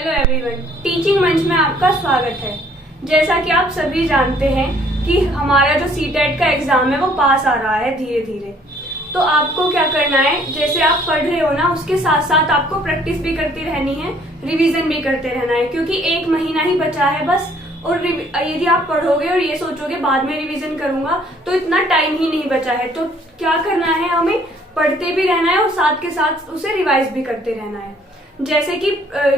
Hello everyone, teaching मंच में आपका स्वागत है। जैसा कि आप सभी जानते हैं कि हमारा जो सीटेट का एग्जाम है वो पास आ रहा है धीरे धीरे। तो आपको क्या करना है, जैसे आप पढ़ रहे हो ना, उसके साथ साथ आपको प्रैक्टिस भी करती रहनी है, रिवीजन भी करते रहना है, क्योंकि 1 महीना ही बचा है बस। और यदि आप पढ़ोगे और ये सोचोगे बाद में रिवीजन करूंगा तो इतना टाइम ही नहीं बचा है। तो क्या करना है, हमें पढ़ते भी रहना है और साथ के साथ उसे रिवाइज भी करते रहना है। जैसे कि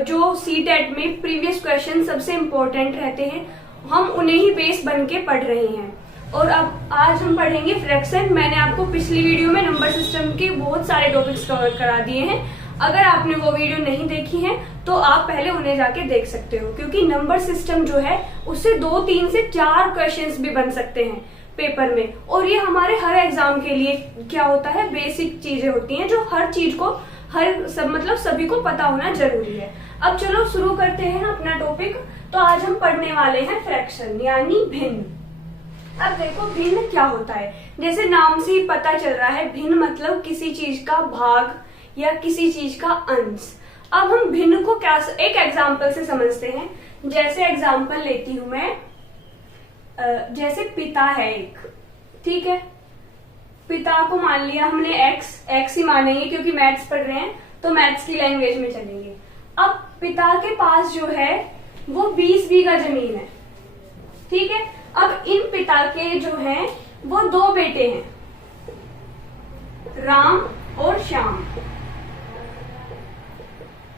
जो सीटेट में प्रीवियस क्वेश्चन सबसे इम्पोर्टेंट रहते हैं, हम उन्हें ही बेस बन के पढ़ रहे हैं। और अब आज हम पढ़ेंगे फ्रैक्शन। मैंने आपको पिछली वीडियो में नंबर सिस्टम के बहुत सारे टॉपिक्स कवर करा दिए हैं। अगर आपने वो वीडियो नहीं देखी है तो आप पहले उन्हें जाके देख सकते हो, क्योंकि नंबर सिस्टम जो है उससे 2, 3 से 4 क्वेश्चंस भी बन सकते हैं पेपर में। और ये हमारे हर एग्जाम के लिए क्या होता है, बेसिक चीजें होती हैं जो हर चीज को सभी को पता होना जरूरी है। अब चलो शुरू करते हैं अपना टॉपिक। तो आज हम पढ़ने वाले हैं फ्रैक्शन यानी भिन्न। अब देखो भिन्न क्या होता है, जैसे नाम से ही पता चल रहा है, भिन्न मतलब किसी चीज का भाग या किसी चीज का अंश। अब हम भिन्न को क्या एक एग्जाम्पल से समझते हैं। जैसे एग्जाम्पल लेती हूं मैं, जैसे पिता है एक, ठीक है। पिता को मान लिया हमने एक्स ही मानेंगे क्योंकि मैथ्स पढ़ रहे हैं तो मैथ्स की लैंग्वेज में चलेंगे। अब पिता के पास जो है वो 20 बीघा जमीन है, ठीक है। अब इन पिता के जो हैं वो 2 बेटे हैं, राम और श्याम।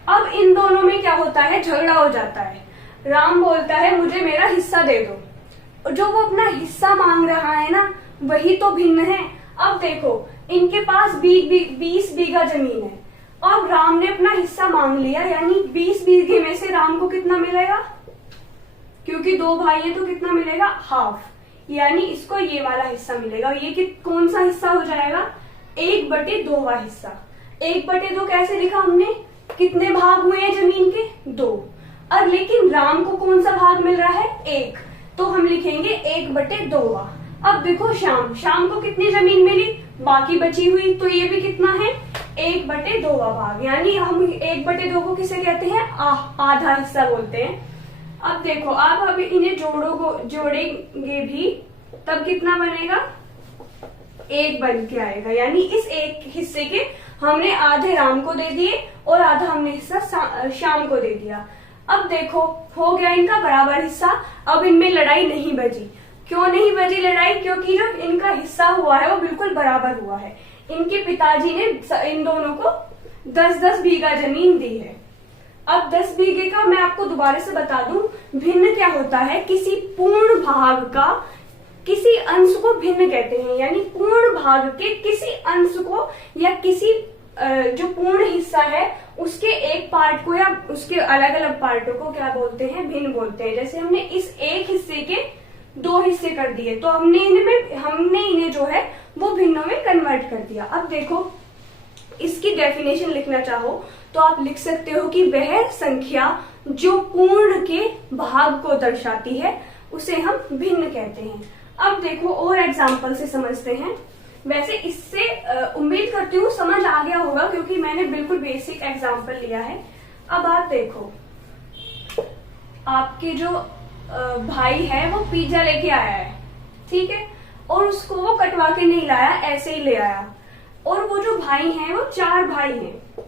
अब इन दोनों में क्या होता है, झगड़ा हो जाता है। राम बोलता है मुझे मेरा हिस्सा दे दो, और जो वो अपना हिस्सा मांग रहा है ना, वही तो भिन्न है। अब देखो इनके पास 20 बीघा जमीन है। अब राम ने अपना हिस्सा मांग लिया, यानी 20 बीघे में से राम को कितना मिलेगा, क्योंकि 2 भाई है तो कितना मिलेगा, हाफ, यानी इसको ये वाला हिस्सा मिलेगा। ये कौन सा हिस्सा हो जाएगा, 1/2 हिस्सा। 1/2 कैसे लिखा हमने, कितने भाग हुए हैं जमीन के, 2। अब लेकिन राम को कौन सा भाग मिल रहा है, 1, तो हम लिखेंगे 1/2। अब देखो श्याम को कितनी जमीन मिली, बाकी बची हुई, तो ये भी कितना है, 1/2 भाग। यानी हम 1/2 को किसे कहते हैं, आधा हिस्सा बोलते हैं। अब देखो आप अब इन्हें जोड़ेंगे भी, तब कितना बनेगा, 1 बन के आएगा। यानी इस एक हिस्से के हमने आधे राम को दे दिए और आधा हमने हिस्सा श्याम को दे दिया। अब देखो हो गया इनका बराबर हिस्सा। अब इनमें लड़ाई नहीं बची। क्यों नहीं बची लड़ाई, क्योंकि जो इनका हिस्सा हुआ है वो बिल्कुल बराबर हुआ है। इनके पिताजी ने इन दोनों को 10-10 बीघा जमीन दी है। अब 10 बीघे का मैं आपको दोबारा से बता दूं, भिन्न क्या होता है, किसी पूर्ण भाग का किसी अंश को भिन्न कहते हैं। यानी पूर्ण भाग के किसी अंश को या किसी जो पूर्ण हिस्सा है उसके एक पार्ट को या उसके अलग अलग पार्टों को क्या बोलते हैं, भिन्न बोलते हैं। जैसे हमने इस एक हिस्से के 2 हिस्से कर दिए तो हमने इन्हें जो है वो भिन्नों में कन्वर्ट कर दिया। अब देखो इसकी डेफिनेशन लिखना चाहो तो आप लिख सकते हो कि वह संख्या जो पूर्ण के भाग को दर्शाती है उसे हम भिन्न कहते हैं। अब देखो और एग्जाम्पल से समझते हैं। वैसे इससे उम्मीद करती हूँ समझ आ गया होगा, क्योंकि मैंने बिल्कुल बेसिक एग्जाम्पल लिया है। अब आप देखो, आपके जो भाई है वो पिज्जा लेके आया है, ठीक है, और उसको वो कटवा के नहीं लाया, ऐसे ही ले आया। और वो जो भाई हैं वो 4 भाई हैं।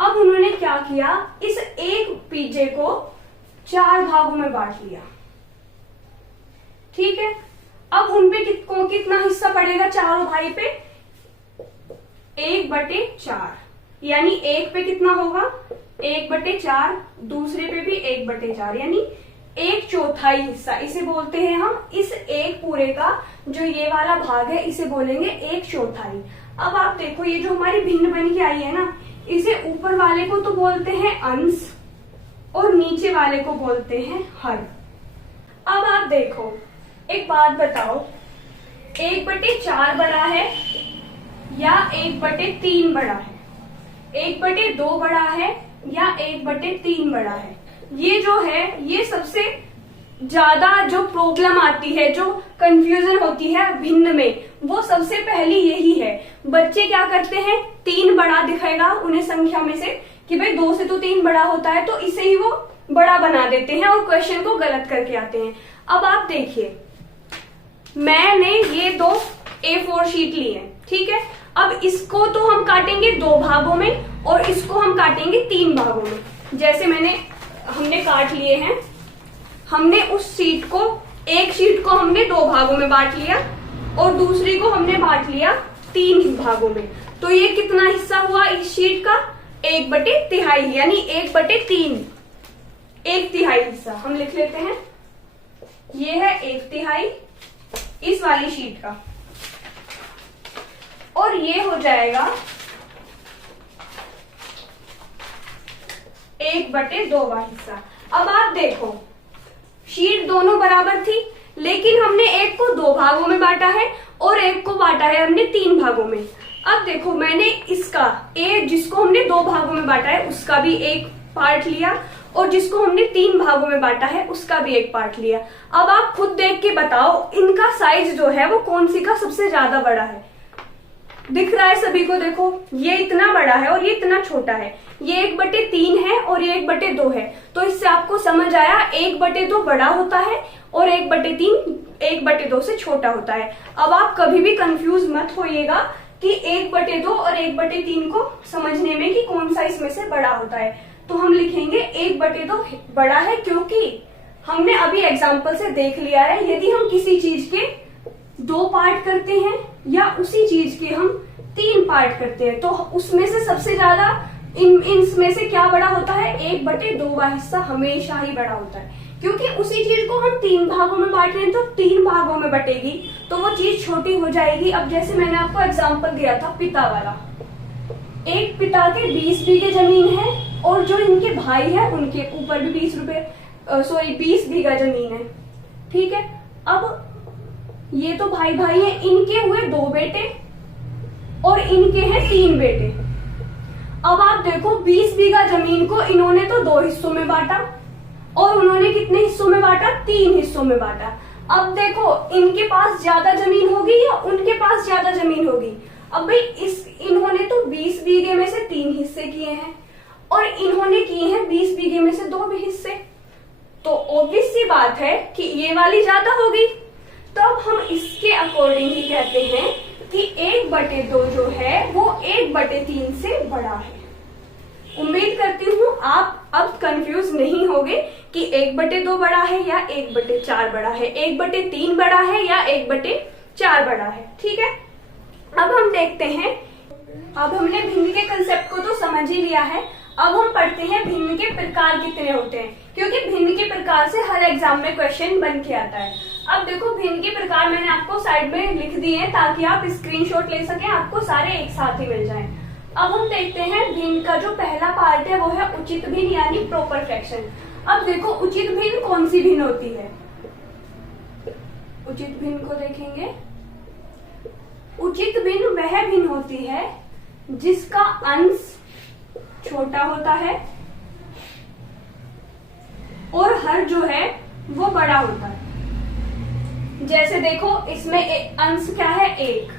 अब उन्होंने क्या किया, इस एक पिज्जे को 4 भागों में बांट लिया, ठीक है। अब उनपे कितना हिस्सा पड़ेगा चारों भाई पे, 1/4। यानी एक पे कितना होगा, 1/4, दूसरे पे भी 1/4, यानी 1/4 हिस्सा। इसे बोलते हैं हम, इस एक पूरे का जो ये वाला भाग है इसे बोलेंगे 1/4। अब आप देखो ये जो हमारी भिन्न बन के आई है ना, इसे ऊपर वाले को तो बोलते हैं अंश और नीचे वाले को बोलते हैं हर। अब आप देखो एक बात बताओ, 1/4 बड़ा है या 1/3 बड़ा है, 1/2 बड़ा है या 1/3 बड़ा है। ये जो है ये सबसे ज्यादा जो प्रॉब्लम आती है, जो कंफ्यूजन होती है भिन्न में, वो सबसे पहली यही है। बच्चे क्या करते हैं, 3 बड़ा दिखेगा उन्हें संख्या में से कि भाई 2 से तो 3 बड़ा होता है, तो इसे ही वो बड़ा बना देते हैं और क्वेश्चन को गलत करके आते हैं। अब आप देखिए, मैंने ये 2 A4 शीट ली है, ठीक है। अब इसको तो हम काटेंगे 2 भागों में और इसको हम काटेंगे 3 भागों में। जैसे हमने काट लिए हैं, हमने उस शीट को, एक शीट को हमने 2 भागों में बांट लिया और दूसरी को हमने बांट लिया 3 भागों में। तो ये कितना हिस्सा हुआ इस शीट का? 1/3, यानी 1/3, 1/3 हिस्सा हम लिख लेते हैं। ये है 1/3 इस वाली शीट का, और ये हो जाएगा 1/2 हिस्सा। अब आप देखो, शीट दोनों बराबर थी, लेकिन हमने एक को 2 भागों में बांटा है और एक को बांटा है हमने 3 भागों में। अब देखो, मैंने इसका जिसको हमने 2 भागों में बांटा है उसका भी एक पार्ट लिया और जिसको हमने 3 भागों में बांटा है उसका भी एक पार्ट लिया। अब आप खुद देख के बताओ, इनका साइज जो है वो कौन सी का सबसे ज्यादा बड़ा है? दिख रहा है सभी को? देखो, ये इतना बड़ा है और ये इतना छोटा है। ये 1/3 है और ये 1/2 है। तो इससे आपको समझ आया, 1/2 बड़ा होता है और 1/3 1/2 से छोटा होता है। अब आप कभी भी कंफ्यूज मत होइएगा कि 1/2 और 1/3 को समझने में कि कौन सा इसमें से बड़ा होता है। तो हम लिखेंगे 1/2 बड़ा है, क्योंकि हमने अभी एग्जाम्पल से देख लिया है, यदि हम किसी चीज के 2 पार्ट करते हैं या उसी चीज के हम 3 पार्ट करते हैं, तो उसमें से सबसे ज्यादा इनमें से क्या बड़ा होता है? 1/2 हिस्सा हमेशा ही बड़ा होता है, क्योंकि उसी चीज को हम 3 भागों में बांट रहे हैं, तो 3 भागों में बटेगी तो वो चीज छोटी हो जाएगी। अब जैसे मैंने आपको एग्जाम्पल दिया था पिता वाला, एक पिता के 20 बीघे जमीन है और जो इनके भाई है उनके ऊपर भी 20 बीघा जमीन है, ठीक है। अब ये तो भाई भाई है, इनके हुए 2 बेटे और इनके हैं 3 बेटे। अब आप देखो, 20 बीघा जमीन को इन्होंने तो 2 हिस्सों में बांटा और उन्होंने कितने हिस्सों में बांटा? 3 हिस्सों में बांटा। अब देखो, इनके पास ज्यादा जमीन होगी या उनके पास ज्यादा जमीन होगी? अब भाई इन्होंने तो 20 बीघे में से 3 हिस्से किए हैं और इन्होंने किए हैं 20 बीघे में से 2 हिस्से, तो ऑब्वियस सी बात है कि ये वाली ज्यादा होगी। तब हम इसके अकॉर्डिंग ही कहते हैं कि 1/2 जो है वो 1/3 से बड़ा है। उम्मीद करती हूँ आप अब कंफ्यूज नहीं होगे कि 1/2 बड़ा है या 1/4 बड़ा है, 1/3 बड़ा है या 1/4 बड़ा है, ठीक है। अब हम देखते हैं, अब हमने भिन्न के कंसेप्ट को तो समझ ही लिया है। अब हम पढ़ते हैं भिन्न के प्रकार कितने होते हैं, क्योंकि भिन्न के प्रकार से हर एग्जाम में क्वेश्चन बन के आता है। अब देखो, भिन्न के प्रकार मैंने आपको साइड में लिख दिए हैं ताकि आप स्क्रीनशॉट ले सकें, आपको सारे एक साथ ही मिल जाएं। अब हम देखते हैं भिन्न का जो पहला पार्ट है वो है उचित भिन्न यानी प्रॉपर फ्रैक्शन। अब देखो, उचित भिन्न कौन सी भिन्न होती है? उचित भिन्न को देखेंगे, उचित भिन्न वह भिन्न होती है जिसका अंश छोटा होता है और हर जो है वो बड़ा होता है। जैसे देखो, इसमें अंश क्या है? 1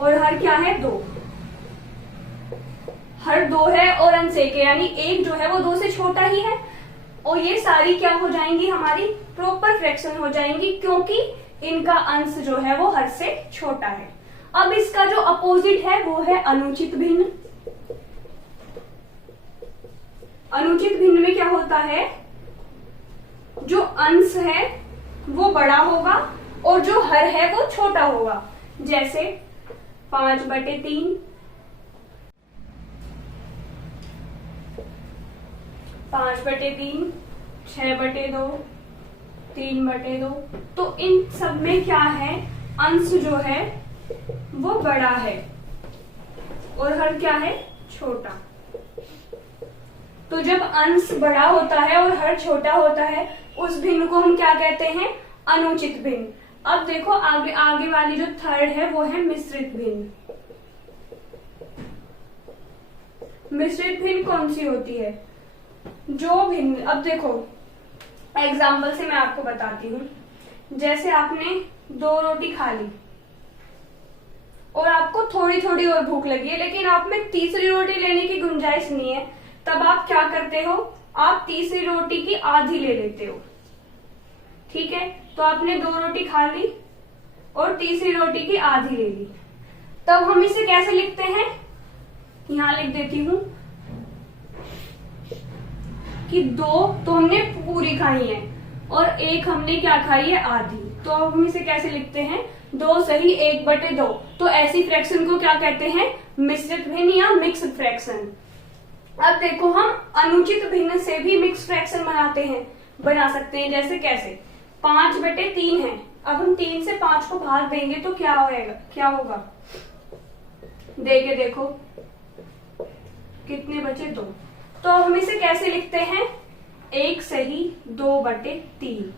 और हर क्या है? 2। हर 2 है और अंश 1 है, यानी 1 जो है वो 2 से छोटा ही है। और ये सारी क्या हो जाएंगी? हमारी प्रॉपर फ्रैक्शन हो जाएंगी, क्योंकि इनका अंश जो है वो हर से छोटा है। अब इसका जो अपोजिट है वो है अनुचित भिन्न। अनुचित भिन्न में क्या होता है? जो अंश है वो बड़ा होगा और जो हर है वो छोटा होगा। जैसे 5/3, 5/3, 6/2, 3/2। तो इन सब में क्या है? अंश जो है वो बड़ा है और हर क्या है? छोटा। तो जब अंश बड़ा होता है और हर छोटा होता है, उस भिन्न को हम क्या कहते हैं? अनुचित भिन्न। अब देखो, आगे वाली जो थर्ड है वो है मिश्रित भिन्न। मिश्रित भिन्न कौन सी होती है? जो भिन्न, अब देखो एग्जाम्पल से मैं आपको बताती हूँ। जैसे आपने 2 रोटी खा ली और आपको थोड़ी थोड़ी और भूख लगी है, लेकिन आप में तीसरी रोटी लेने की गुंजाइश नहीं है, तब आप क्या करते हो, आप तीसरी रोटी की आधी ले लेते हो। ठीक है, तो आपने 2 रोटी खा ली और तीसरी रोटी की आधी ले ली। तब हम इसे कैसे लिखते हैं, यहां लिख देती हूं कि 2 तो हमने पूरी खाई है और 1 हमने क्या खाई है, आधी। तो अब हम इसे कैसे लिखते हैं, 2 सही 1/2। तो ऐसी फ्रैक्शन को क्या कहते हैं, मिश्रित भिन्न या मिक्स्ड फ्रैक्शन। अब देखो, हम अनुचित भिन्न से भी मिक्स फ्रैक्शन बना सकते हैं। जैसे कैसे, 5/3 है। अब हम 3 से 5 को भाग देंगे तो क्या होगा, दे के देखो कितने बचे, 2। तो अब हम इसे कैसे लिखते हैं, 1 सही 2/3।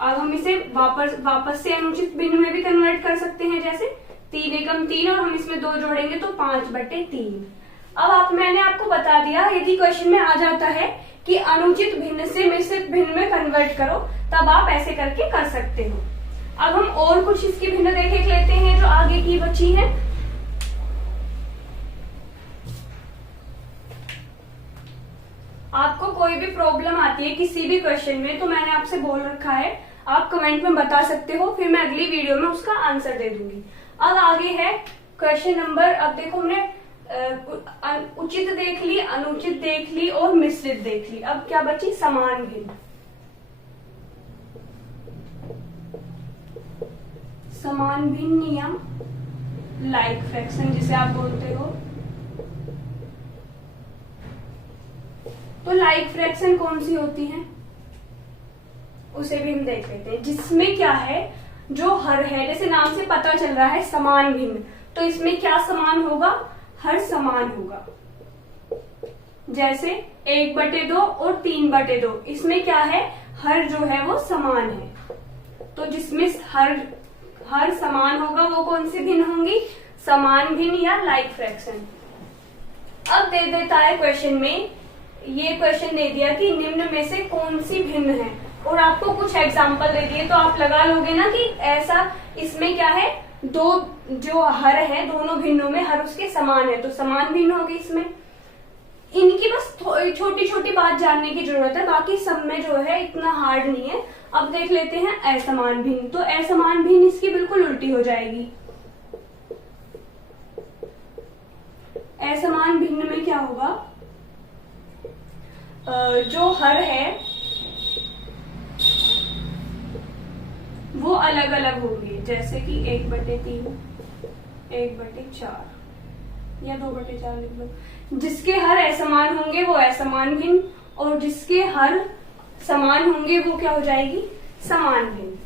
अब हम इसे वापस से अनुचित भिन्न में भी कन्वर्ट कर सकते हैं। जैसे 3 एकम 3 और हम इसमें 2 जोड़ेंगे तो 5/3। अब मैंने आपको बता दिया, यदि क्वेश्चन में आ जाता है कि अनुचित भिन्न से मिश्रित भिन्न में कन्वर्ट करो, तब आप ऐसे करके कर सकते हो। अब हम और कुछ इसकी भिन्न देख लेते हैं जो आगे की बची है। आपको कोई भी प्रॉब्लम आती है किसी भी क्वेश्चन में, तो मैंने आपसे बोल रखा है, आप कमेंट में बता सकते हो, फिर मैं अगली वीडियो में उसका आंसर दे दूंगी। अब आगे है क्वेश्चन नंबर, अब देखो हमने उचित देख ली, अनुचित देख ली और मिश्रित देख ली। अब क्या बची, समान भिन्न। समान भिन्न या लाइक फ्रैक्शन जिसे आप बोलते हो। तो लाइक फ्रैक्शन कौन सी होती है, उसे भी हम देख लेते हैं। जिसमें क्या है, जो हर है, जैसे नाम से पता चल रहा है समान भिन्न, तो इसमें क्या समान होगा, हर समान होगा। जैसे 1/2 और 3/2, इसमें क्या है, हर जो है वो समान है। तो जिसमें हर समान होगा वो कौन सी भिन्न होंगी, समान भिन्न या लाइक फ्रैक्शन। अब दे देता है क्वेश्चन में, ये क्वेश्चन दे दिया कि निम्न में से कौन सी भिन्न है, और आपको कुछ एग्जाम्पल दे दिए, तो आप लगा लोगे ना कि ऐसा, इसमें क्या है, 2 जो हर है, दोनों भिन्नों में हर उसके समान है, तो समान भिन्न होगी। इसमें इनकी बस छोटी छोटी बात जानने की जरूरत है, बाकी सब में जो है इतना हार्ड नहीं है। अब देख लेते हैं असमान भिन्न। तो असमान भिन्न इसकी बिल्कुल उल्टी हो जाएगी। असमान भिन्न में क्या होगा, जो हर है वो अलग अलग होंगे। जैसे कि 1/3, 1/4 या 2/4 लिख लो। जिसके हर असमान होंगे वो असमान भिन्न, और जिसके हर समान होंगे वो क्या हो जाएगी, समान भिन्न।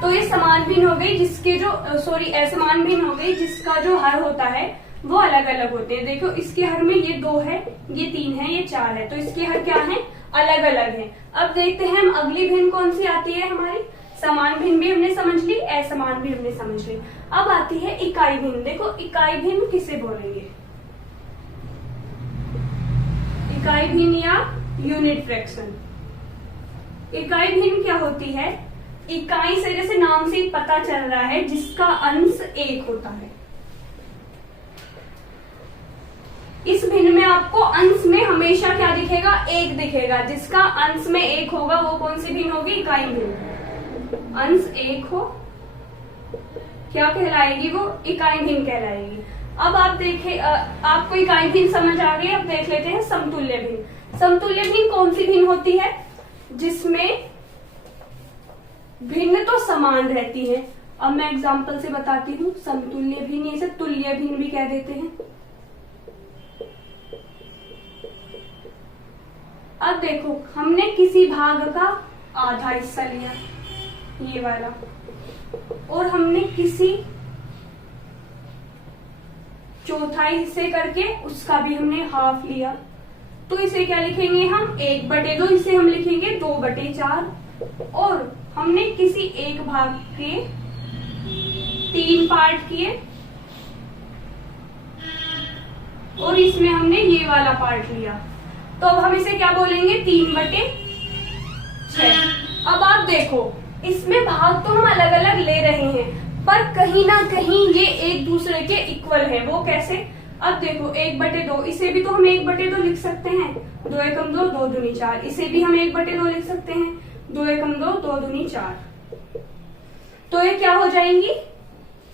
तो ये समान भिन्न हो गई, जिसके जो असमान भिन्न हो गई, जिसका जो हर होता है वो अलग अलग होते हैं। देखो इसके हर में ये 2 है, ये 3 है, ये 4 है, तो इसके हर क्या है, अलग अलग है। अब देखते हैं हम अगली भिन्न कौन सी आती है हमारी। समान भिन्न भी हमने समझ ली, असमान भी हमने समझ ली। अब आती है इकाई भिन्न। देखो इकाई भिन्न किसे बोलेंगे, इकाई भिन्न या यूनिट फ्रैक्शन। इकाई भिन्न क्या होती है, इकाई से जैसे नाम से ही पता चल रहा है, जिसका अंश 1 होता है। इस भिन्न में आपको अंश में हमेशा क्या दिखेगा, 1 दिखेगा। जिसका अंश में 1 होगा वो कौन सी भिन्न होगी, इकाई भिन्न। अंश 1 हो क्या कहलाएगी, वो इकाई भिन्न कहलाएगी। अब आप देखें, आपको इकाई भिन्न समझ आ गई। अब देख लेते हैं समतुल्य भिन्न। समतुल्य भिन्न कौन सी भिन्न होती है, जिसमें भिन्न तो समान रहती है। अब मैं एग्जांपल से बताती हूँ। समतुल्य भिन्न, इसे तुल्य भिन्न भी कह देते हैं। अब देखो हमने किसी भाग का आधा हिस्सा लिया, ये वाला, और हमने किसी चौथाई हिस्से करके उसका भी हमने हाफ लिया, तो इसे क्या लिखेंगे हम, 1/2। इसे हम लिखेंगे 2/4। और हमने किसी एक भाग के 3 पार्ट किए और इसमें हमने ये वाला पार्ट लिया, तो अब हम इसे क्या बोलेंगे, 3/6। अब आप देखो इसमें भाग तो हम अलग अलग ले रहे हैं, पर कहीं ना कहीं ये एक दूसरे के इक्वल है। वो कैसे? अब देखो 1/2, इसे भी तो हम 1/2 लिख सकते हैं, 2 एकम 2, 2 दूनी 4, इसे भी हम 1/2 लिख सकते हैं, 2 एकम 2, 2 दूनी 4। तो ये क्या हो जाएंगी?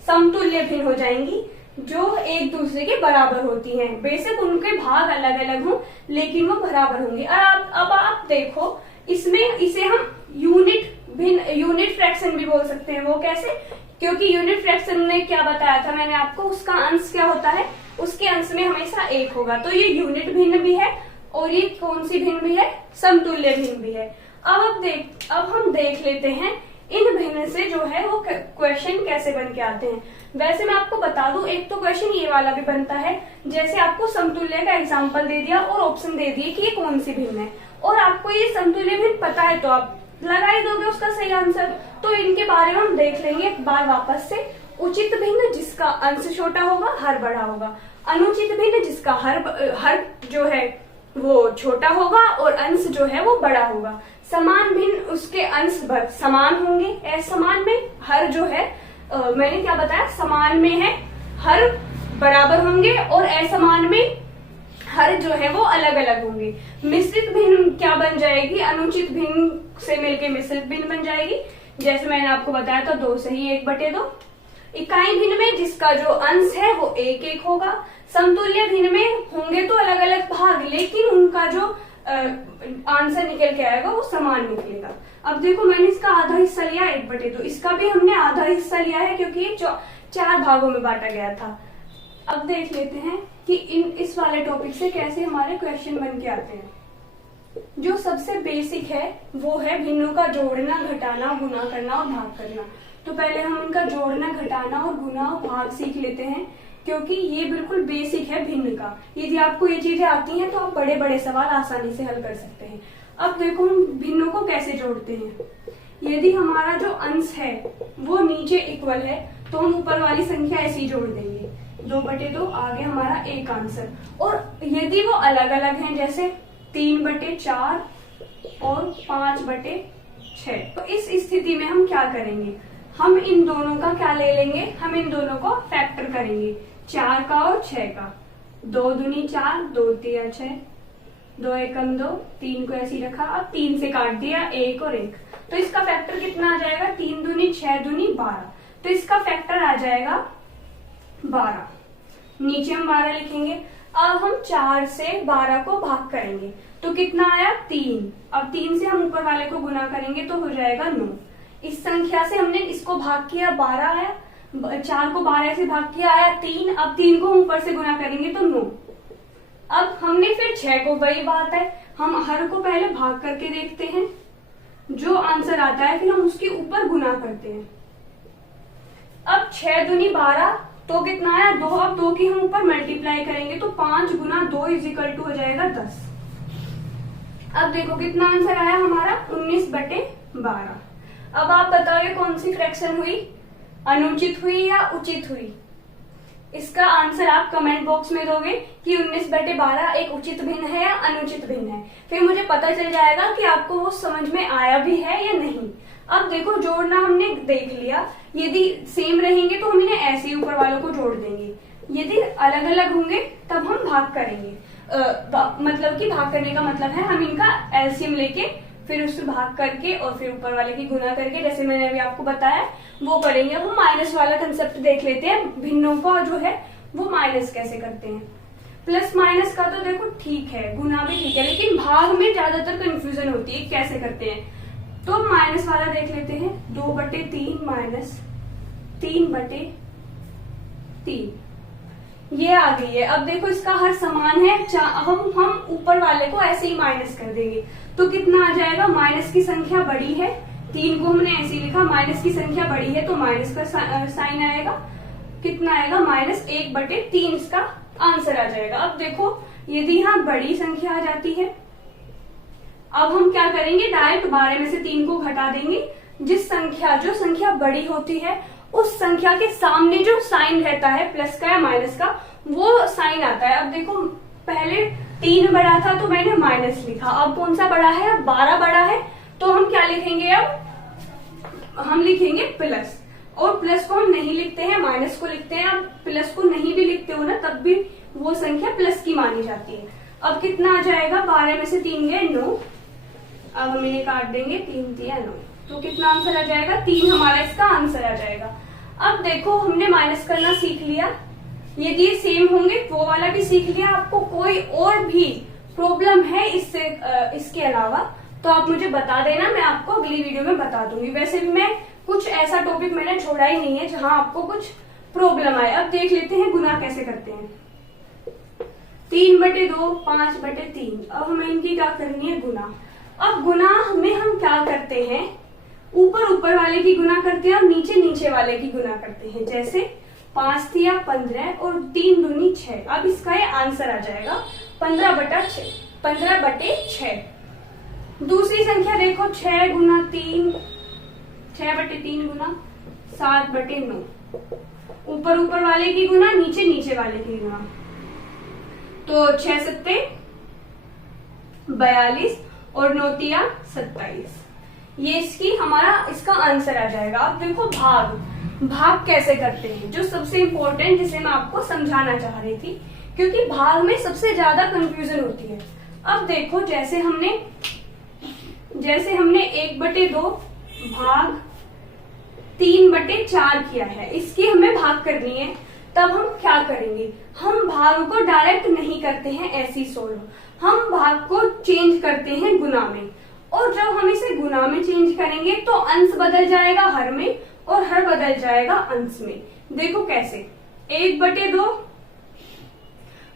समतुल्य भिन्न हो जाएंगी, जो एक दूसरे के बराबर होती हैं। बेशक उनके भाग अलग अलग हों, लेकिन वो बराबर होंगे। अब आप देखो, इसमें इसे हम यूनिट फ्रैक्शन भी बोल सकते हैं। वो कैसे? क्योंकि यूनिट फ्रैक्शन में क्या बताया था मैंने आपको, उसका अंश क्या होता है, उसके अंश में हमेशा 1 होगा। तो ये यूनिट भिन्न भी है और ये कौन सी भिन्न भी है? समतुल्य भिन्न भी है। अब हम देख लेते हैं इन भिन्न से जो है वो क्वेश्चन कैसे बन के आते हैं। वैसे मैं आपको बता दूं, एक तो क्वेश्चन ये वाला भी बनता है, जैसे आपको समतुल्य का एग्जांपल दे दिया और ऑप्शन दे दिए कि ये कौन सी भिन्न है, और आपको ये समतुल्य भिन्न पता है तो आप लगा ही दोगे उसका सही आंसर। तो इनके बारे में हम देख लेंगे एक बार वापस से। उचित भिन्न जिसका अंश छोटा होगा, हर बड़ा होगा। अनुचित भिन्न जिसका हर जो है वो छोटा होगा और अंश जो है वो बड़ा होगा। समान भिन्न उसके अंश समान होंगे। असमान में हर जो है मैंने क्या बताया, समान में है हर बराबर होंगे और असमान में हर जो है वो अलग अलग होंगे। मिश्रित भिन्न क्या बन जाएगी? अनुचित भिन्न से मिलके मिश्रित भिन्न बन जाएगी। जैसे मैंने आपको बताया था 2 सही 1/2। इकाई भिन्न में जिसका जो अंश है वो 1 होगा। समतुल्य भिन्न में होंगे तो अलग अलग भाग, लेकिन उनका जो आंसर निकल के आएगा वो समान निकलेगा। अब देखो मैंने इसका आधा हिस्सा लिया 1/2, इसका भी हमने आधा हिस्सा लिया है क्योंकि ये 4 भागों में बांटा गया था। अब देख लेते हैं कि इस वाले टॉपिक से कैसे हमारे क्वेश्चन बन के आते हैं। जो सबसे बेसिक है वो है भिन्नों का जोड़ना, घटाना, गुना करना और भाग करना। तो पहले हम उनका जोड़ना, घटाना और गुना और भाग सीख लेते हैं, क्योंकि ये बिल्कुल बेसिक है भिन्न का। यदि आपको ये चीजें आती हैं तो आप बड़े बड़े सवाल आसानी से हल कर सकते हैं। अब देखो हम भिन्नों को कैसे जोड़ते हैं। यदि हमारा जो अंश है वो नीचे इक्वल है तो हम ऊपर वाली संख्या ऐसे ही जोड़ देंगे, 2/2 आगे हमारा एक आंसर। और यदि वो अलग अलग हैं, जैसे 3/4 और 5/6, तो इस स्थिति में हम क्या करेंगे? हम इन दोनों का क्या ले लेंगे? हम इन दोनों को फैक्टर करेंगे, 4 का और 6 का। 2 दूनी 4, 2 तिया 6, 2 एकम 2, 3 को ऐसे ही रखा। अब 3 से काट दिया 1 और 1, तो इसका फैक्टर कितना आ जाएगा? 3 दूनी 6 दूनी 12, तो इसका फैक्टर आ जाएगा 12। नीचे हम 12 लिखेंगे। अब हम 4 से 12 को भाग करेंगे तो कितना आया? 3। अब 3 से हम ऊपर वाले को गुना करेंगे तो हो जाएगा 9। इस संख्या से हमने इसको भाग किया, 12 आया। 4 को 12 से भाग किया, आया 3। अब 3 को ऊपर से गुना करेंगे तो 9। अब हमने फिर 6 को, वही बात है, हम हर को पहले भाग करके देखते हैं, जो आंसर आता है फिर हम उसके ऊपर गुना करते हैं। अब 6 दूनी 12 तो कितना आया? 2। अब 2 की हम ऊपर मल्टीप्लाई करेंगे तो 5 गुना 2 = हो जाएगा 10। अब देखो कितना आंसर आया हमारा? 19/12। अब आप बताओ कौन सी फ्रैक्शन हुई? अनुचित हुई या उचित हुई? इसका आंसर आप कमेंट बॉक्स में दोगे कि 19/12 एक उचित भिन्न है या अनुचित भिन्न है। फिर मुझे पता चल जाएगा कि आपको वो समझ में आया भी है या नहीं। अब देखो जोड़ना हमने देख लिया, यदि सेम रहेंगे तो हम इन्हें ऐसे ही ऊपर वालों को जोड़ देंगे। यदि अलग अलग होंगे तब हम भाग करेंगे। मतलब कि भाग करने का मतलब है हम इनका एलसीएम लेके फिर उससे भाग करके और फिर ऊपर वाले की गुना करके, जैसे मैंने अभी आपको बताया वो करेंगे। अब हम माइनस वाला कंसेप्ट देख लेते हैं, भिन्नों का जो है वो माइनस कैसे करते हैं। प्लस माइनस का तो देखो ठीक है, गुना भी ठीक है, लेकिन भाग में ज्यादातर कंफ्यूजन होती है कैसे करते हैं। तो हम माइनस वाला देख लेते हैं, 2/3 माइनस 3/3 ये आ गई है। अब देखो इसका हर समान है, हम ऊपर वाले को ऐसे ही माइनस कर देंगे तो कितना आ जाएगा? माइनस की संख्या बड़ी है, 3 को हमने ऐसे ही लिखा, माइनस की संख्या बड़ी है तो माइनस का साइन आएगा। कितना आएगा? -1/3 इसका आंसर आ जाएगा। अब देखो यदि यहाँ बड़ी संख्या आ जाती है, अब हम क्या करेंगे? डायरेक्ट 12 में से 3 को घटा देंगे। जो संख्या बड़ी होती है उस संख्या के सामने जो साइन रहता है प्लस का या माइनस का, वो साइन आता है। अब देखो पहले 3 बड़ा था तो मैंने माइनस लिखा, अब कौन सा बड़ा है? अब 12 बड़ा है तो हम क्या लिखेंगे? अब हम लिखेंगे प्लस। और प्लस को हम नहीं लिखते हैं, माइनस को लिखते हैं। आप प्लस को नहीं भी लिखते हो ना तब भी वो संख्या प्लस की मानी जाती है। अब कितना आ जाएगा, 12 में से 3 गए 9। अब हम इन्हें काट देंगे, 3 दिया 9, तो कितना आंसर आ जाएगा, 3 हमारा इसका आंसर आ जाएगा। अब देखो हमने माइनस करना सीख लिया, यदि ये सेम होंगे वो वाला भी सीख लिया। आपको कोई और भी प्रॉब्लम है इसके अलावा तो आप मुझे बता देना, मैं आपको अगली वीडियो में बता दूंगी। वैसे भी मैं कुछ ऐसा टॉपिक मैंने छोड़ा ही नहीं है जहां आपको कुछ प्रॉब्लम आए। अब देख लेते हैं गुना कैसे करते हैं। 3/2 5/3। अब हमें इनकी क्या करनी है, गुना। अब गुना में हम क्या करते हैं, ऊपर वाले की गुना करते हैं और नीचे वाले की गुना करते हैं। जैसे 5 दिया 15 और 3 दूनी 6। अब इसका ये आंसर आ जाएगा 15/6। 15/6। दूसरी संख्या देखो, 6 गुना 3, 6/3 गुना 7/9। ऊपर वाले की गुना, नीचे वाले की गुना, तो 6 7 42 और 9 तिया 27। ये इसका आंसर आ जाएगा। अब देखो भाग कैसे करते हैं, जो सबसे इंपॉर्टेंट, जिसे मैं आपको समझाना चाह रही थी, क्योंकि भाग में सबसे ज्यादा कंफ्यूजन होती है। अब देखो जैसे हमने 1/2 भाग 3/4 किया है, इसकी हमें भाग करनी है। तब हम क्या करेंगे, हम भाग को डायरेक्ट नहीं करते हैं ऐसी सोल्व, हम भाग को चेंज करते हैं गुना में। और जब हम इसे गुना में चेंज करेंगे तो अंश बदल जाएगा हर में और हर बदल जाएगा अंश में। देखो कैसे, 1/2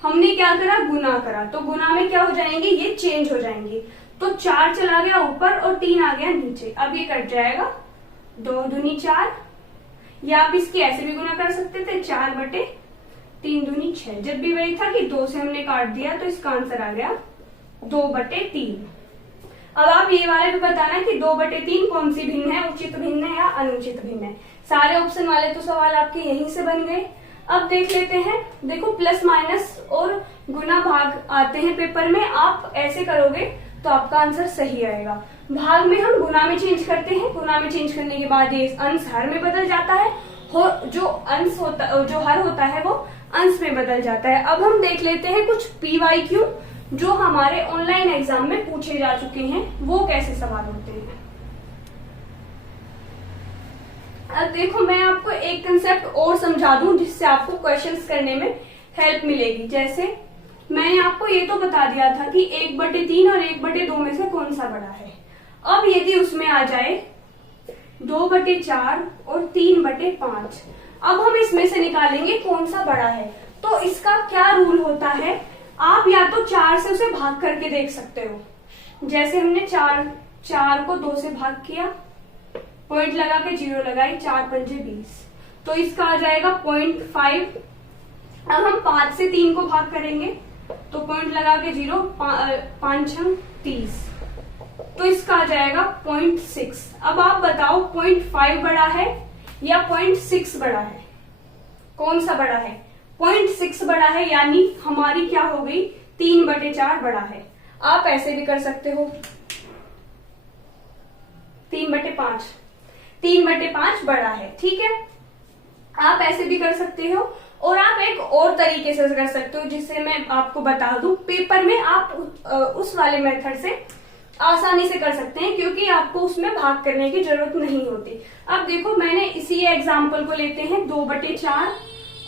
हमने क्या करा, गुना करा, तो गुना में क्या हो जाएंगे, ये चेंज हो जाएंगे। तो 4 चला गया ऊपर और 3 आ गया नीचे। अब ये कट जाएगा, 2 दूनी 4, या आप इसकी ऐसे भी गुना कर सकते थे, 4/3 दूनी 6। जब भी वही था कि 2 से हमने काट दिया तो इसका आंसर आ गया 2/3। अब आप ये वाले भी बताना कि 2/3 कौन सी भिन्न है, उचित भिन्न है या अनुचित भिन्न है। सारे ऑप्शन वाले तो सवाल आपके यहीं से बन गए। अब देख लेते हैं, देखो प्लस माइनस और गुना भाग आते हैं पेपर में, आप ऐसे करोगे तो आपका आंसर सही आएगा। भाग में हम गुना में चेंज करते हैं, गुना में चेंज करने के बाद ये अंश हर में बदल जाता है, जो हर होता है वो अंश में बदल जाता है। अब हम देख लेते हैं कुछ PYQ जो हमारे ऑनलाइन एग्जाम में पूछे जा चुके हैं, वो कैसे सवाल होते हैं। अब देखो मैं आपको एक कंसेप्ट और समझा दूं जिससे आपको क्वेश्चंस करने में हेल्प मिलेगी। जैसे मैंने आपको ये तो बता दिया था कि 1/3 और 1/2 में से कौन सा बड़ा है। अब यदि उसमें आ जाए 2/4 और 3/5, अब हम इसमें से निकालेंगे कौन सा बड़ा है। तो इसका क्या रूल होता है, आप या तो 4 से उसे भाग करके देख सकते हो। जैसे हमने 4 को 2 से भाग किया, पॉइंट लगा के 0 लगाई, 4 पंजे 20, तो इसका आ जाएगा 0.5। अब हम 5 से 3 को भाग करेंगे तो पॉइंट लगा के 0, 5 6 30, तो इसका आ जाएगा 0.6। अब आप बताओ 0.5 बड़ा है या 0.6 बड़ा है, कौन सा बड़ा है। 0.6 बड़ा है, यानी हमारी क्या हो गई, 3/4 बड़ा है। आप ऐसे भी कर सकते हो, 3/5 बड़ा है, ठीक है। आप ऐसे भी कर सकते हो और आप एक और तरीके से कर सकते हो जिससे मैं आपको बता दूं। पेपर में आप उस वाले मेथड से आसानी से कर सकते हैं क्योंकि आपको उसमें भाग करने की जरूरत नहीं होती। अब देखो मैंने इसी एग्जाम्पल को लेते हैं, 2/4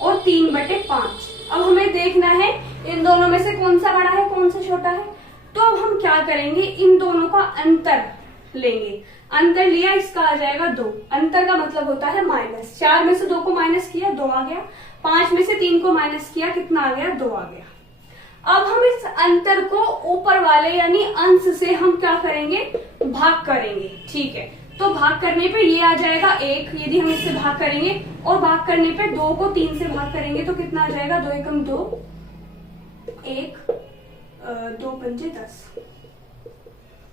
और 3/5। अब हमें देखना है इन दोनों में से कौन सा बड़ा है कौन सा छोटा है। तो अब हम क्या करेंगे, इन दोनों का अंतर लेंगे। अंतर लिया, इसका आ जाएगा 2। अंतर का मतलब होता है माइनस। 4 में से 2 को माइनस किया, 2 आ गया। 5 में से 3 को माइनस किया, कितना आ गया, 2 आ गया। अब हम इस अंतर को ऊपर वाले यानी अंश से हम क्या करेंगे, भाग करेंगे, ठीक है। तो भाग करने पे ये आ जाएगा 1, यदि हम इससे भाग करेंगे, और भाग करने पे 2 को 3 से भाग करेंगे तो कितना आ जाएगा, 2 एकम 2, 1, 2 पंजे 10,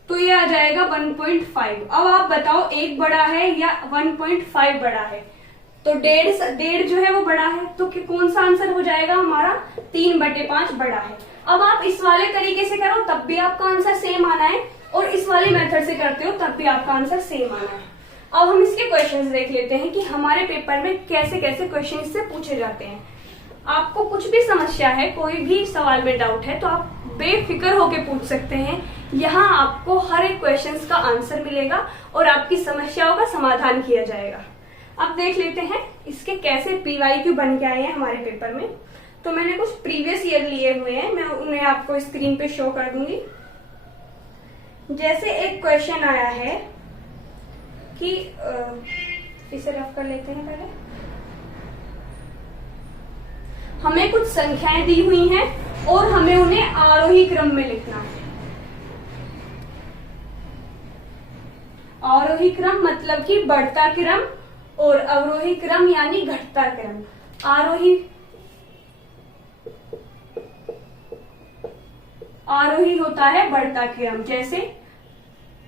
तो ये आ जाएगा 1.5। अब आप बताओ 1 बड़ा है या 1.5 बड़ा है। तो 1.5 जो है वो बड़ा है, तो कौन सा आंसर हो जाएगा हमारा, 3/5 बड़ा है। अब आप इस वाले तरीके से करो तब भी आपका आंसर सेम आना है, और इस वाले मेथड से करते हो तब भी आपका आंसर सेम आना है। अब हम इसके क्वेश्चंस देख लेते हैं कि हमारे पेपर में कैसे कैसे क्वेश्चन इससे पूछे जाते हैं। आपको कुछ भी समस्या है, कोई भी सवाल में डाउट है, तो आप बेफिक्र होके पूछ सकते हैं। यहाँ आपको हर एक क्वेश्चन का आंसर मिलेगा और आपकी समस्याओं का समाधान किया जाएगा। अब देख लेते हैं इसके कैसे PYQ बन के आए हैं हमारे पेपर में। तो मैंने कुछ प्रीवियस ईयर लिए हुए हैं, मैं उन्हें आपको स्क्रीन पे शो कर दूंगी। जैसे एक क्वेश्चन आया है कि इसे रफ कर लेते हैं पहले। हमें कुछ संख्याएं दी हुई हैं और हमें उन्हें आरोही क्रम में लिखना है। आरोही क्रम मतलब कि बढ़ता क्रम और अवरोही क्रम यानी घटता क्रम। आरोही होता है बढ़ता क्रम, जैसे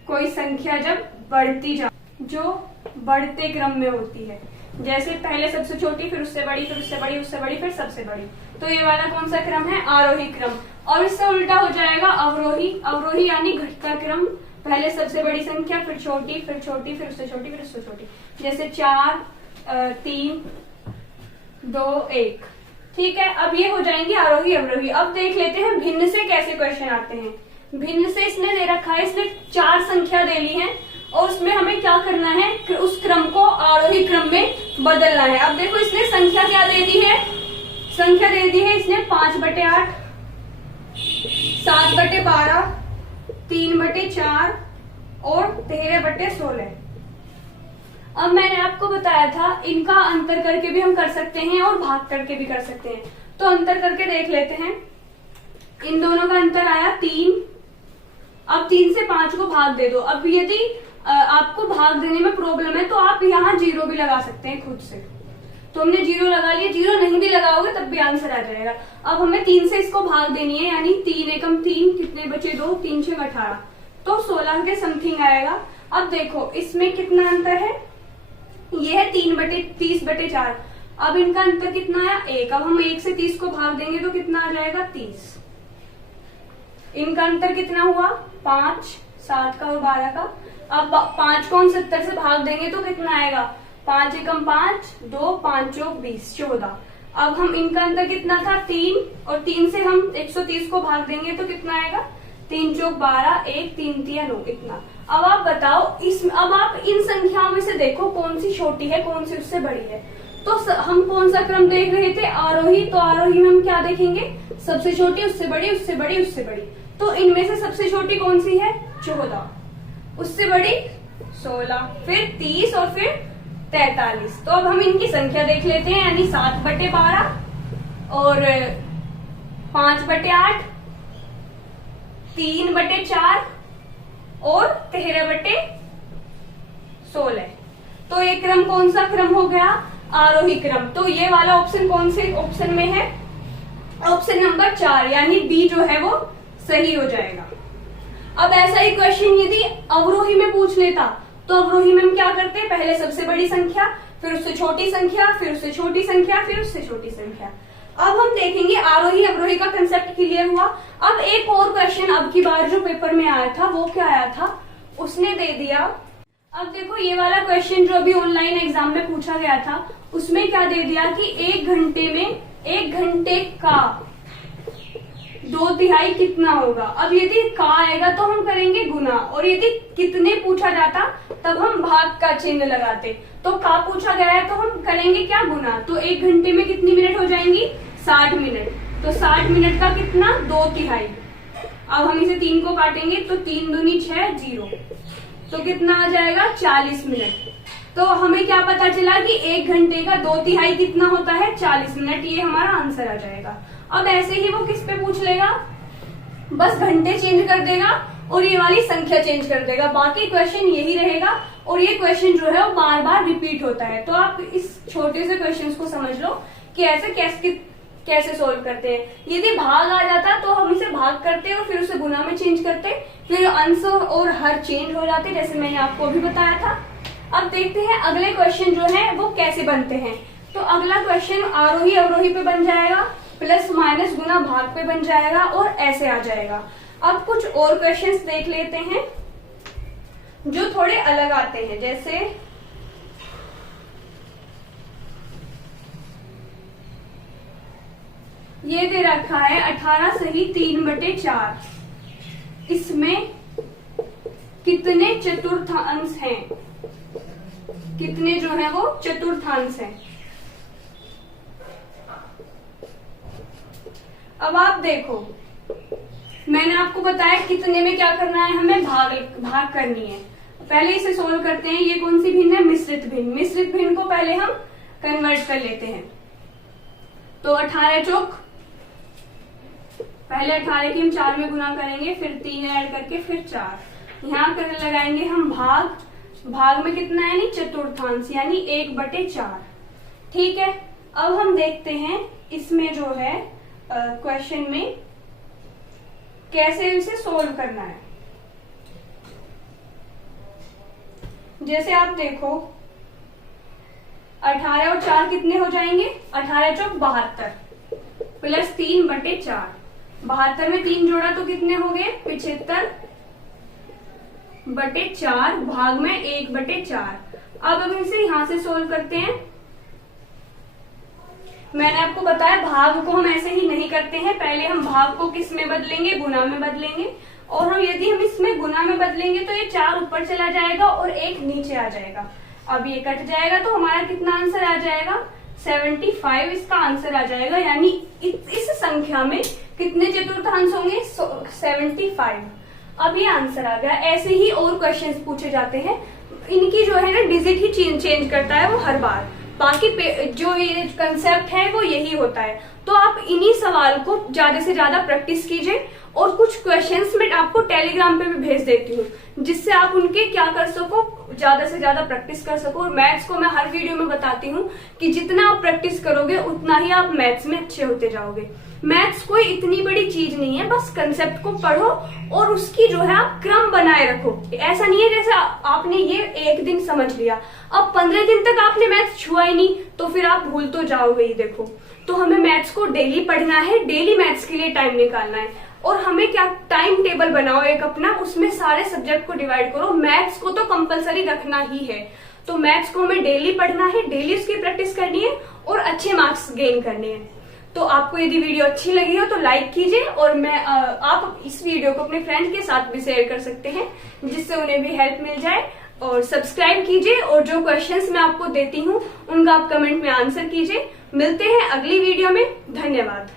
कोई संख्या जब बढ़ती जो बढ़ते क्रम में होती है, जैसे पहले सबसे छोटी, फिर उससे बड़ी, फिर उससे बड़ी, उससे बड़ी, फिर सबसे बड़ी। तो ये वाला कौन सा क्रम है? आरोही क्रम। और इससे उल्टा हो जाएगा अवरोही। अवरोही यानी घटता क्रम, पहले सबसे बड़ी संख्या, फिर छोटी, फिर छोटी, फिर उससे छोटी, फिर उससे छोटी। जैसे 4, 3, 2, 1। ठीक है, अब ये हो जाएंगे आरोही अवरोही। अब देख लेते हैं भिन्न से कैसे क्वेश्चन आते हैं। भिन्न से इसने दे रखा है, इसने 4 संख्या दे ली है और उसमें हमें क्या करना है, उस क्रम को आरोही क्रम में बदलना है। अब देखो इसने संख्या क्या दे दी है, संख्या दे दी है इसने 5/8, 7/12, 3/4 और 13/16। अब मैंने आपको बताया था इनका अंतर करके भी हम कर सकते हैं और भाग करके भी कर सकते हैं। तो अंतर करके देख लेते हैं। इन दोनों का अंतर आया 3। अब 3 से 5 को भाग दे दो। अब यदि आपको भाग देने में प्रॉब्लम है तो आप यहाँ 0 भी लगा सकते हैं खुद से। तो हमने 0 लगा लिया, 0 नहीं भी लगाओगे तब भी आंसर आ जाएगा। अब हमें 3 से इसको भाग देनी है, यानी 3 एकम 3, कितने बचे 2, 3 6 18, तो 16 के समथिंग आएगा। अब देखो इसमें कितना अंतर है, ये है 30/4। अब इनका अंतर कितना आया 1। अब हम 1 से 30 को भाग देंगे तो कितना आ जाएगा 30। इनका अंतर कितना हुआ 5, 7 का और 12 का। अब 5 को हम 70 से भाग देंगे तो कितना आएगा 5 एकम 5, 2, 5 चौक 20, 14। अब हम इनका अंतर कितना था 3, और 3 से हम 130 को भाग देंगे तो कितना आएगा 3 चौक 12, 1, 3 तिया 9, इतना। अब आप बताओ अब आप इन संख्याओं में से देखो कौन सी छोटी है, कौन सी उससे बड़ी है। तो हम कौन सा क्रम देख रहे थे, आरोही। तो आरोही में हम क्या देखेंगे, सबसे छोटी, उससे बड़ी, उससे बड़ी, उससे बड़ी। तो इनमें से सबसे छोटी कौन सी है 14, उससे बड़ी 16, फिर 30 और फिर 43। तो अब हम इनकी संख्या देख लेते हैं, यानी 7/12 और 5/8, 3/4 और 13/16। तो ये क्रम कौन सा क्रम हो गया, आरोही क्रम। तो ये वाला ऑप्शन कौन से ऑप्शन में है, ऑप्शन नंबर 4, यानी बी जो है वो सही हो जाएगा। अब ऐसा ही क्वेश्चन यदि अवरोही में पूछ लेता तो अवरोही में हम क्या करते हैं, पहले सबसे बड़ी संख्या, फिर उससे छोटी संख्या, फिर उससे छोटी संख्या, फिर उससे छोटी संख्या। अब हम देखेंगे आरोही अवरोही का कंसेप्ट क्लियर हुआ। अब एक और क्वेश्चन अब की बार जो पेपर में आया था वो क्या आया था, उसने दे दिया। अब देखो ये वाला क्वेश्चन जो अभी ऑनलाइन एग्जाम में पूछा गया था उसमें क्या दे दिया कि 1 घंटे में 1 घंटे का 2/3 कितना होगा। अब यदि का आएगा तो हम करेंगे गुना, और यदि कितने पूछा जाता तब हम भाग का चिन्ह लगाते। तो का पूछा गया है तो हम करेंगे क्या, गुना। तो 1 घंटे में कितनी मिनट हो जाएंगी 60 मिनट। तो 60 मिनट का कितना 2/3। अब हम इसे 3 को काटेंगे तो 3 दूनी 6, 0, तो कितना आ जाएगा 40 मिनट। तो हमें क्या पता चला कि 1 घंटे का 2/3 कितना होता है 40 मिनट। ये हमारा आंसर आ जाएगा। अब ऐसे ही वो किस पे पूछ लेगा, बस घंटे चेंज कर देगा और ये वाली संख्या चेंज कर देगा, बाकी क्वेश्चन यही रहेगा। और ये क्वेश्चन जो है वो बार बार रिपीट होता है। तो आप इस छोटे से क्वेश्चन को समझ लो कि ऐसे कैसे सोल्व करते हैं। यदि भाग आ जाता तो हम इसे भाग करते और फिर उसे गुना में चेंज करते, फिर अंश और हर चेंज हो जाते, जैसे मैंने आपको अभी बताया था। अब देखते हैं अगले क्वेश्चन जो है वो कैसे बनते हैं। तो अगला क्वेश्चन आरोही अवरोही पे बन जाएगा, प्लस माइनस गुना भाग पे बन जाएगा और ऐसे आ जाएगा। अब कुछ और क्वेश्चंस देख लेते हैं जो थोड़े अलग आते हैं। जैसे ये दे रखा है 18 सही 3/4। इसमें कितने चतुर्थांश हैं? कितने जो है वो चतुर्थांश हैं। अब आप देखो, मैंने आपको बताया कितने में क्या करना है, हमें भाग करनी है। पहले इसे सोल्व करते हैं। ये कौन सी भिन्न है? मिश्रित भिन्न। मिश्रित भिन्न को पहले हम कन्वर्ट कर लेते हैं। तो 18 चौक, पहले 18 की हम 4 में गुना करेंगे, फिर 3 ऐड करके फिर 4। यहाँ कर लगाएंगे हम भाग। भाग में कितना है? यानी चतुर्थांश, यानी 1/4। ठीक है। अब हम देखते हैं इसमें जो है क्वेश्चन में कैसे इसे सोल्व करना है। जैसे आप देखो 18 और 4 कितने हो जाएंगे? 18 चौक 72 प्लस 3/4। 72 में 3 जोड़ा तो कितने हो गए? 75/4 भाग में 1/4। अब हम इसे यहां से सोल्व करते हैं। मैंने आपको बताया भाग को हम ऐसे ही नहीं करते हैं। पहले हम भाग को किस में बदलेंगे? गुना में बदलेंगे। और यदि हम इसमें गुना में बदलेंगे तो ये 4 ऊपर चला जाएगा और 1 नीचे आ जाएगा। अब ये कट जाएगा तो हमारा कितना आंसर आ जाएगा? 75 इसका आंसर आ जाएगा। यानी इस संख्या में कितने चतुर्थांश होंगे? 75। अब ये आंसर आ गया। ऐसे ही और क्वेश्चंस पूछे जाते हैं। इनकी जो है ना डिजिट ही चेंज करता है वो हर बार। बाकी जो ये कंसेप्ट है वो यही होता है। तो आप इन्हीं सवाल को ज्यादा से ज्यादा प्रैक्टिस कीजिए। और कुछ क्वेश्चंस मैं आपको टेलीग्राम पे भी भेज देती हूँ, जिससे आप उनके क्या कर सको, ज्यादा से ज्यादा प्रैक्टिस कर सको। और मैथ्स को मैं हर वीडियो में बताती हूँ कि जितना आप प्रैक्टिस करोगे उतना ही आप मैथ्स में अच्छे होते जाओगे। मैथ्स कोई इतनी बड़ी चीज नहीं है, बस कंसेप्ट को पढ़ो और उसकी जो है आप क्रम बनाए रखो। ऐसा नहीं है जैसे आपने ये एक दिन समझ लिया, अब 15 दिन तक आपने मैथ्स छुआ ही नहीं तो फिर आप भूल तो जाओगे ही। देखो, तो हमें मैथ्स को डेली पढ़ना है, डेली मैथ्स के लिए टाइम निकालना है। और हमें क्या टाइम टेबल बनाओ एक अपना, उसमें सारे सब्जेक्ट को डिवाइड करो। मैथ्स को तो कंपलसरी रखना ही है। तो मैथ्स को हमें डेली पढ़ना है, डेली उसकी प्रैक्टिस करनी है और अच्छे मार्क्स गेन करने हैं। तो आपको यदि वीडियो अच्छी लगी हो तो लाइक कीजिए। और आप इस वीडियो को अपने फ्रेंड के साथ भी शेयर कर सकते हैं, जिससे उन्हें भी हेल्प मिल जाए। और सब्सक्राइब कीजिए और जो क्वेश्चंस मैं आपको देती हूँ उनका आप कमेंट में आंसर कीजिए। मिलते हैं अगली वीडियो में। धन्यवाद।